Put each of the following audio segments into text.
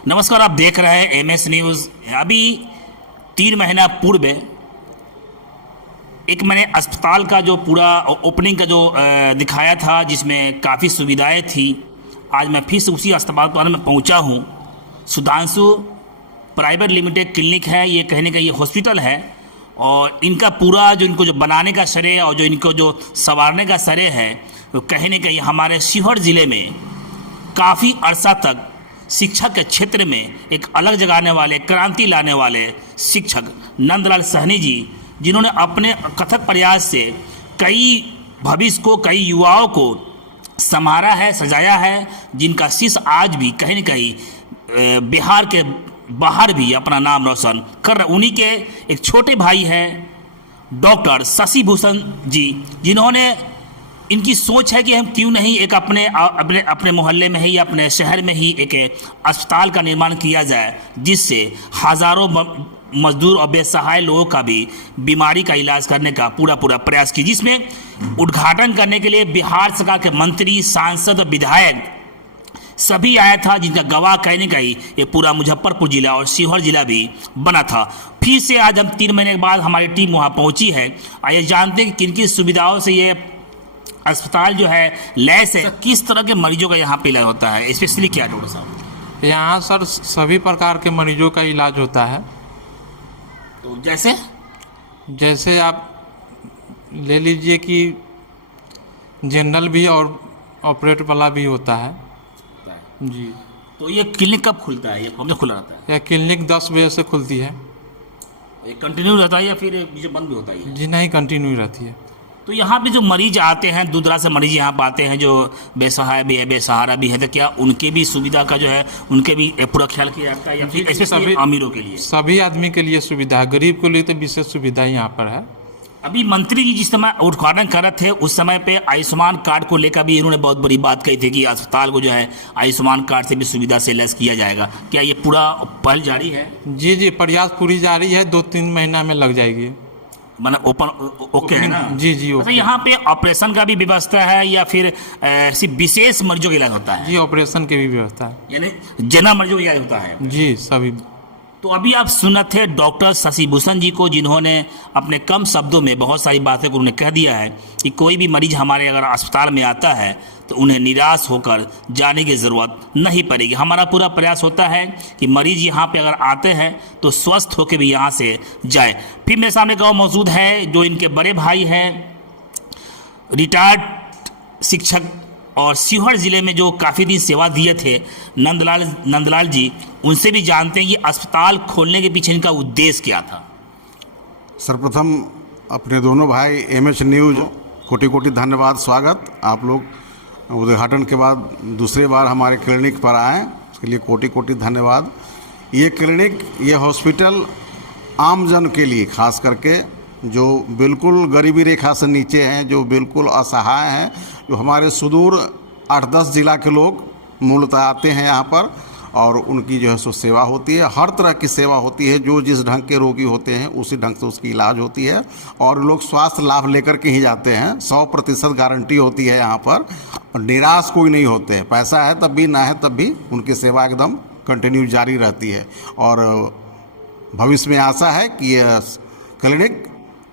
नमस्कार, आप देख रहे हैं एमएस न्यूज़। अभी 3 महीना पूर्व एक मैंने अस्पताल का जो पूरा ओपनिंग का जो दिखाया था, जिसमें काफ़ी सुविधाएं थी। आज मैं फिर से उसी अस्पताल में पहुंचा हूं। सुधांशु प्राइवेट लिमिटेड क्लिनिक है, ये कहने का ये हॉस्पिटल है। और इनका पूरा जो इनको जो बनाने का श्रेय और जो इनको जो संवारने का श्रेय है, तो कहने का ये हमारे शिवहर ज़िले में काफ़ी अरसा तक शिक्षा के क्षेत्र में एक अलग जगाने वाले, क्रांति लाने वाले शिक्षक नंदलाल सहनी जी, जिन्होंने अपने कथक प्रयास से कई भविष्य को, कई युवाओं को संवारा है, सजाया है, जिनका शिष्य आज भी कहीं न कहीं बिहार के बाहर भी अपना नाम रोशन कर रहे। उन्हीं के एक छोटे भाई हैं डॉक्टर शशि भूषण जी, जिन्होंने इनकी सोच है कि हम क्यों नहीं एक अपने मोहल्ले में ही या अपने शहर में ही एक अस्पताल का निर्माण किया जाए, जिससे हज़ारों मजदूर और बेसहाय लोगों का भी बीमारी का इलाज करने का पूरा प्रयास की, जिसमें उद्घाटन करने के लिए बिहार सरकार के मंत्री, सांसद, विधायक सभी आया था, जिनका गवाह कहने का ही ये पूरा मुजफ्फरपुर जिला और शिवहर जिला भी बना था। फिर से आज हम 3 महीने के बाद हमारी टीम वहाँ पहुँची है। आइए जानते हैं कि किन किन सुविधाओं से ये अस्पताल जो है लैस है, किस तरह के मरीजों का यहाँ पे इलाज होता है, स्पेशली क्या डॉक्टर साहब? यहाँ सर सभी प्रकार के मरीजों का इलाज होता है। तो जैसे आप ले लीजिए कि जनरल भी और ऑपरेट वाला भी होता है जी। तो ये क्लिनिक कब खुलता है, ये कब खुला रहता है? यह क्लिनिक 10 बजे से खुलती है। ये कंटिन्यू रहता है या फिर बीच में बंद भी होता है? जी नहीं, कंटिन्यू रहती है। तो यहाँ पे जो मरीज आते हैं, दूर दराज से मरीज यहाँ पे आते हैं, जो बेसहाय भी है, बेसहारा भी है, तो क्या उनके भी सुविधा का जो है उनके भी पूरा ख्याल किया जाता है या फिर स्पेशली अमीरों के लिए? सभी आदमी के लिए सुविधा है, गरीब के लिए तो विशेष सुविधा यहाँ पर है। अभी मंत्री जी जिस समय उद्घाटन कर रहे थे, उस समय पे आयुष्मान कार्ड को लेकर भी इन्होंने बहुत बड़ी बात कही थी कि अस्पताल को जो है आयुष्मान कार्ड से भी सुविधा से लैस किया जाएगा। क्या ये पूरा पहल जारी है? जी, प्रयास पूरी जारी है, 2-3 महीना में लग जाएगी। मतलब ओके है ना? जी ओके। अच्छा, यहाँ पे ऑपरेशन का भी व्यवस्था है या फिर सिर्फ विशेष मरीजों का इलाज होता है? जी, ऑपरेशन की भी व्यवस्था है, यानी जनरल मरीजों का इलाज होता है? जी सभी। तो अभी आप सुन थे डॉक्टर शशि भूषण जी को, जिन्होंने अपने कम शब्दों में बहुत सारी बातें को उन्होंने कह दिया है कि कोई भी मरीज हमारे अगर अस्पताल में आता है तो उन्हें निराश होकर जाने की ज़रूरत नहीं पड़ेगी। हमारा पूरा प्रयास होता है कि मरीज यहाँ पे अगर आते हैं तो स्वस्थ होकर भी यहाँ से जाए। फिर मेरे सामने गाँव मौजूद है, जो इनके बड़े भाई हैं, रिटायर्ड शिक्षक और शिवहर ज़िले में जो काफ़ी दिन सेवा दिए थे, नंदलाल जी, उनसे भी जानते हैं कि अस्पताल खोलने के पीछे इनका उद्देश्य क्या था। सर्वप्रथम अपने दोनों भाई एमएस न्यूज़ कोटि कोटि धन्यवाद, स्वागत। आप लोग उद्घाटन के बाद दूसरे बार हमारे क्लिनिक पर आए, उसके लिए कोटि कोटि धन्यवाद। ये क्लिनिक, ये हॉस्पिटल आम जन के लिए, खास करके जो बिल्कुल गरीबी रेखा से नीचे हैं, जो बिल्कुल असहाय हैं, जो हमारे सुदूर 8-10 जिला के लोग मूलतः आते हैं यहाँ पर, और उनकी जो है सो सेवा होती है। हर तरह की सेवा होती है, जो जिस ढंग के रोगी होते हैं उसी ढंग से उसकी इलाज होती है, और लोग स्वास्थ्य लाभ लेकर के ही जाते हैं। 100% गारंटी होती है यहाँ पर, और निराश कोई नहीं होते हैं। पैसा है तब भी, ना है तब भी उनकी सेवा एकदम कंटिन्यू जारी रहती है। और भविष्य में आशा है कि यह क्लिनिक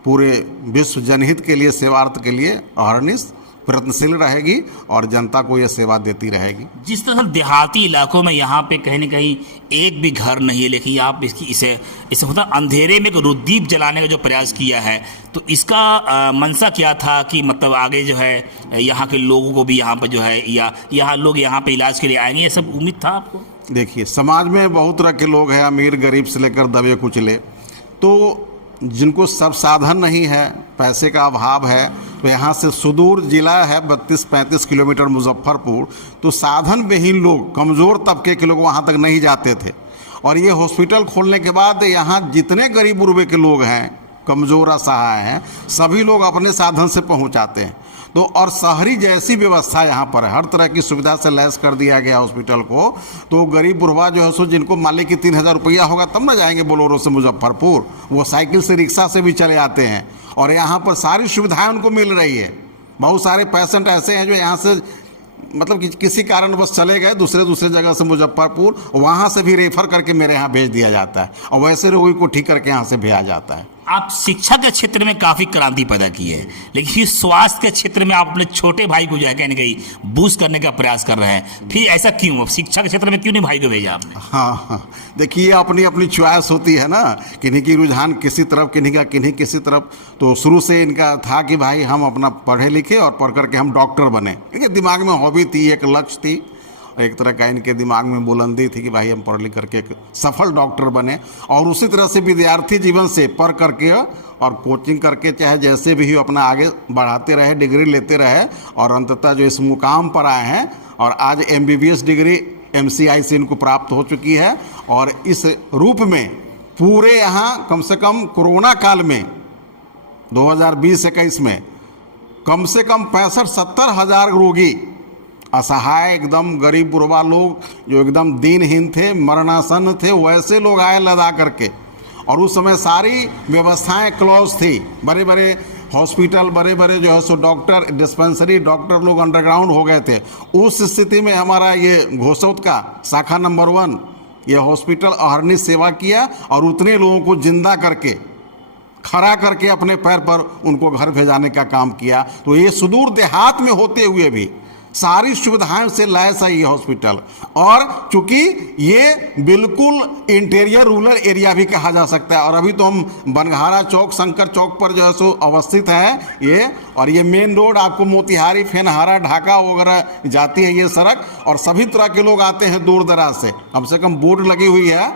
पूरे विश्व जनहित के लिए, सेवार्थ के लिए अहर्निश प्रयत्नशील रहेगी और जनता को यह सेवा देती रहेगी। जिस तरह देहाती इलाकों में यहाँ पे कहीं न कहीं एक भी घर नहीं है, लेकिन आप इसे होता अंधेरे में एक रुद्दीप जलाने का जो प्रयास किया है, तो इसका मंशा क्या था कि मतलब आगे जो है यहाँ के लोगों को भी यहाँ पर जो है, या यहाँ लोग यहाँ पे इलाज के लिए आएंगे, ये सब उम्मीद था आपको? देखिए, समाज में बहुत तरह के लोग हैं, अमीर गरीब से लेकर दबे कुचले। तो जिनको सब साधन नहीं है, पैसे का अभाव है, तो यहाँ से सुदूर जिला है 32-35 किलोमीटर मुजफ्फरपुर, तो साधन विहीन लोग, कमज़ोर तबके के लोग वहाँ तक नहीं जाते थे। और ये हॉस्पिटल खोलने के बाद यहाँ जितने गरीब गुरबे के लोग हैं, कमज़ोर असहाय हैं, सभी लोग अपने साधन से पहुँच आते हैं। तो और शहरी जैसी व्यवस्था यहाँ पर है, हर तरह की सुविधा से लैस कर दिया गया हॉस्पिटल को। तो गरीब बुढ़वा जो है सो, जिनको मान ली कि 3000 रुपया होगा तब ना जाएंगे बोलोरो से मुजफ्फरपुर, वो साइकिल से, रिक्शा से भी चले आते हैं, और यहाँ पर सारी सुविधाएं उनको मिल रही है। बहुत सारे पेशेंट ऐसे हैं जो यहाँ से मतलब कि किसी कारण बस चले गए दूसरे जगह से मुजफ्फरपुर, वहाँ से भी रेफर करके मेरे यहाँ भेज दिया जाता है और वैसे रोगी को ठीक करके यहाँ से भेजा जाता है। आप शिक्षा के क्षेत्र में काफ़ी क्रांति पैदा की है, लेकिन फिर स्वास्थ्य के क्षेत्र में आप अपने छोटे भाई को जो है कहीं ना कहीं बूस्ट करने का प्रयास कर रहे हैं, फिर ऐसा क्यों? शिक्षा के क्षेत्र में क्यों नहीं भाई को भेजा आपने? हाँ, देखिए अपनी अपनी चॉइस होती है ना, किन्हीं की रुझान किसी तरफ, किन्हीं का किन्हीं किसी तरफ। तो शुरू से इनका था कि भाई हम अपना पढ़े लिखे और पढ़ करके हम डॉक्टर बने। इनके दिमाग में हॉबी थी, एक लक्ष्य थी, एक तरह का इनके दिमाग में बुलंदी थी कि भाई हम पढ़ लिख करके एक सफल डॉक्टर बने। और उसी तरह से विद्यार्थी जीवन से पढ़ करके और कोचिंग करके चाहे जैसे भी हो अपना आगे बढ़ाते रहे, डिग्री लेते रहे और अंततः जो इस मुकाम पर आए हैं और आज MBBS डिग्री MCI से इनको प्राप्त हो चुकी है। और इस रूप में पूरे यहाँ कम से कम कोरोना काल में 2020-21 में कम से कम 65-70 हज़ार रोगी, असहाय एकदम गरीब बुढ़वा लोग जो एकदम दीनहीन थे, मरणासन थे, वैसे लोग आए लदा करके। और उस समय सारी व्यवस्थाएं क्लोज थी, बड़े बड़े हॉस्पिटल, बड़े बड़े जो है सो डॉक्टर डिस्पेंसरी, डॉक्टर लोग अंडरग्राउंड हो गए थे। उस स्थिति में हमारा ये घोसौत का शाखा नंबर 1 ये हॉस्पिटल अहरनिश सेवा किया और उतने लोगों को जिंदा करके, खड़ा करके अपने पैर पर उनको घर भेजाने का काम किया। तो ये सुदूर देहात में होते हुए भी सारी सुविधाएं से लैस है ये हॉस्पिटल। और चूंकि ये बिल्कुल इंटीरियर रूरल एरिया भी कहा जा सकता है, और अभी तो हम बनघारा चौक, शंकर चौक पर जो है सो अवस्थित है ये। और ये मेन रोड आपको मोतिहारी, फेनहारा, ढाका वगैरह जाती है ये सड़क, और सभी तरह के लोग आते हैं दूर दराज से। कम से कम बोर्ड लगी हुई है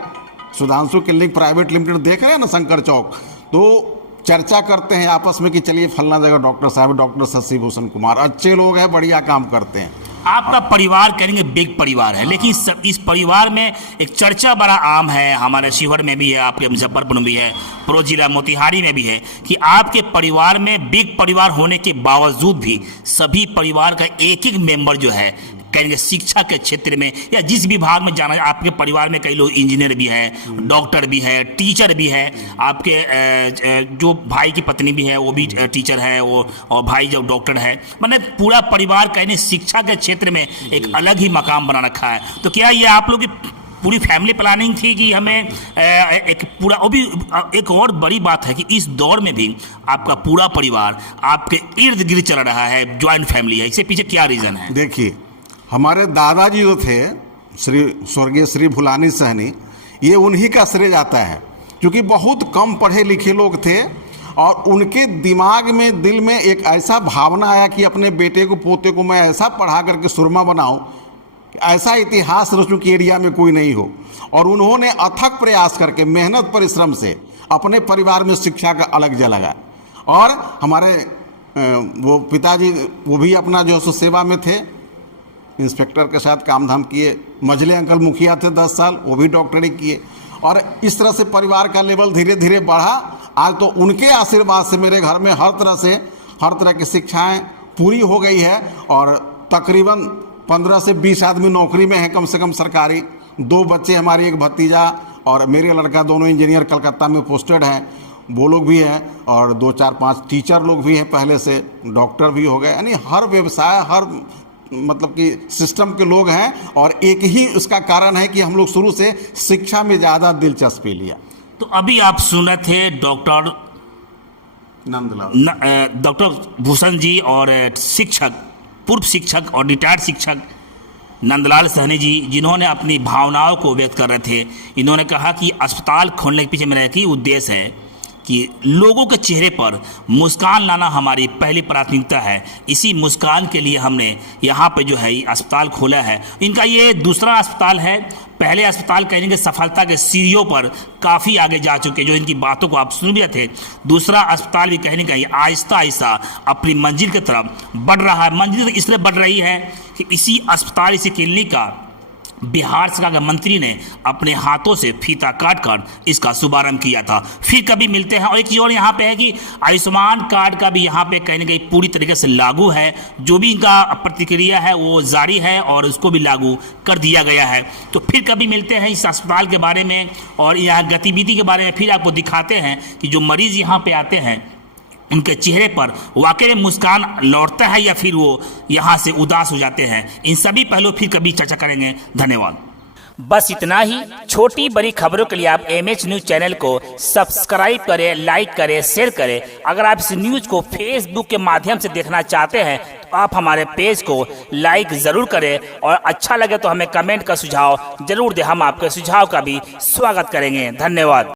सुधांशु क्लिनिक प्राइवेट लिमिटेड, देख रहे हैं ना शंकर चौक। तो चर्चा करते हैं आपस में कि चलिए फलना जगह डॉक्टर साहब, डॉक्टर शशि भूषण कुमार अच्छे लोग हैं, बढ़िया काम करते हैं। आपका परिवार कहेंगे बिग परिवार है, लेकिन इस परिवार में एक चर्चा बड़ा आम है, हमारे शिवहर में भी है, आपके मुजफ्फरपुर में भी है, पूर्व जिला मोतिहारी में भी है, कि आपके परिवार में बिग परिवार होने के बावजूद भी सभी परिवार का एक एक मेंबर जो है कहेंगे शिक्षा के क्षेत्र में या जिस विभाग में जाना, आपके परिवार में कई लोग इंजीनियर भी है, डॉक्टर भी है, टीचर भी है, आपके जो भाई की पत्नी भी है वो भी टीचर है, वो और भाई जो डॉक्टर है, मतलब पूरा परिवार कहने शिक्षा के क्षेत्र में एक अलग ही मकाम बना रखा है। तो क्या ये आप लोग की पूरी फैमिली प्लानिंग थी कि हमें एक पूरा, वो भी एक और बड़ी बात है कि इस दौर में भी आपका पूरा परिवार आपके इर्द गिर्द चल रहा है, ज्वाइंट फैमिली है, इसके पीछे क्या रीज़न है? देखिए हमारे दादाजी जो थे स्वर्गीय श्री भुलानी सहनी, ये उन्हीं का श्रेय जाता है, क्योंकि बहुत कम पढ़े लिखे लोग थे और उनके दिमाग में, दिल में एक ऐसा भावना आया कि अपने बेटे को, पोते को मैं ऐसा पढ़ा करके सुरमा बनाऊं, ऐसा इतिहास रचूं कि एरिया में कोई नहीं हो। और उन्होंने अथक प्रयास करके, मेहनत परिश्रम से अपने परिवार में शिक्षा का अलग जगह। और हमारे वो पिताजी वो भी अपना जो है सेवा में थे, इंस्पेक्टर के साथ काम धाम किए। मझले अंकल मुखिया थे 10 साल, वो भी डॉक्टरी किए। और इस तरह से परिवार का लेवल धीरे धीरे बढ़ा। आज तो उनके आशीर्वाद से मेरे घर में हर तरह की शिक्षाएं पूरी हो गई है और तकरीबन 15 से 20 आदमी नौकरी में है कम से कम सरकारी। 2 बच्चे हमारी, एक भतीजा और मेरे लड़का, दोनों इंजीनियर कलकत्ता में पोस्टेड हैं, वो लोग भी हैं। और 2, 4, 5 टीचर लोग भी हैं, पहले से डॉक्टर भी हो गए। यानी हर व्यवसाय, हर मतलब कि सिस्टम के लोग हैं। और एक ही उसका कारण है कि हम लोग शुरू से शिक्षा में ज़्यादा दिलचस्पी लिया। तो अभी आप सुने थे डॉक्टर नंदलाल, डॉक्टर भूषण जी और शिक्षक, पूर्व शिक्षक और रिटायर्ड शिक्षक नंदलाल सहनी जी, जिन्होंने अपनी भावनाओं को व्यक्त कर रहे थे। इन्होंने कहा कि अस्पताल खोलने के पीछे मेरा एक ही उद्देश्य है कि लोगों के चेहरे पर मुस्कान लाना हमारी पहली प्राथमिकता है। इसी मुस्कान के लिए हमने यहाँ पे जो है अस्पताल खोला है। इनका ये दूसरा अस्पताल है। पहले अस्पताल कहने के सफलता के सीढ़ियों पर काफ़ी आगे जा चुके, जो इनकी बातों को आप सुन रहे थे। दूसरा अस्पताल भी कहने का आहिस्ता आहिस्ता अपनी मंजिल की तरफ बढ़ रहा है। मंजिल इसलिए बढ़ रही है कि इसी अस्पताल, इसी क्लिनिक का बिहार सरकार के मंत्री ने अपने हाथों से फीता काट कर इसका शुभारंभ किया था। फिर कभी मिलते हैं। और एक चीज़ और यहाँ पे है कि आयुष्मान कार्ड का भी यहाँ पे कहने गई पूरी तरीके से लागू है। जो भी इनका प्रतिक्रिया है वो जारी है और उसको भी लागू कर दिया गया है। तो फिर कभी मिलते हैं इस अस्पताल के बारे में और यहाँ गतिविधि के बारे में। फिर आपको दिखाते हैं कि जो मरीज़ यहाँ पर आते हैं उनके चेहरे पर वाकई में मुस्कान लौटता है या फिर वो यहाँ से उदास हो जाते हैं, इन सभी पहलुओं फिर कभी चर्चा करेंगे। धन्यवाद। बस इतना ही। छोटी बड़ी खबरों के लिए आप MH न्यूज़ चैनल को सब्सक्राइब करें, लाइक करें, शेयर करें। अगर आप इस न्यूज़ को फेसबुक के माध्यम से देखना चाहते हैं तो आप हमारे पेज को लाइक ज़रूर करें और अच्छा लगे तो हमें कमेंट का सुझाव जरूर दें। हम आपके सुझाव का भी स्वागत करेंगे। धन्यवाद।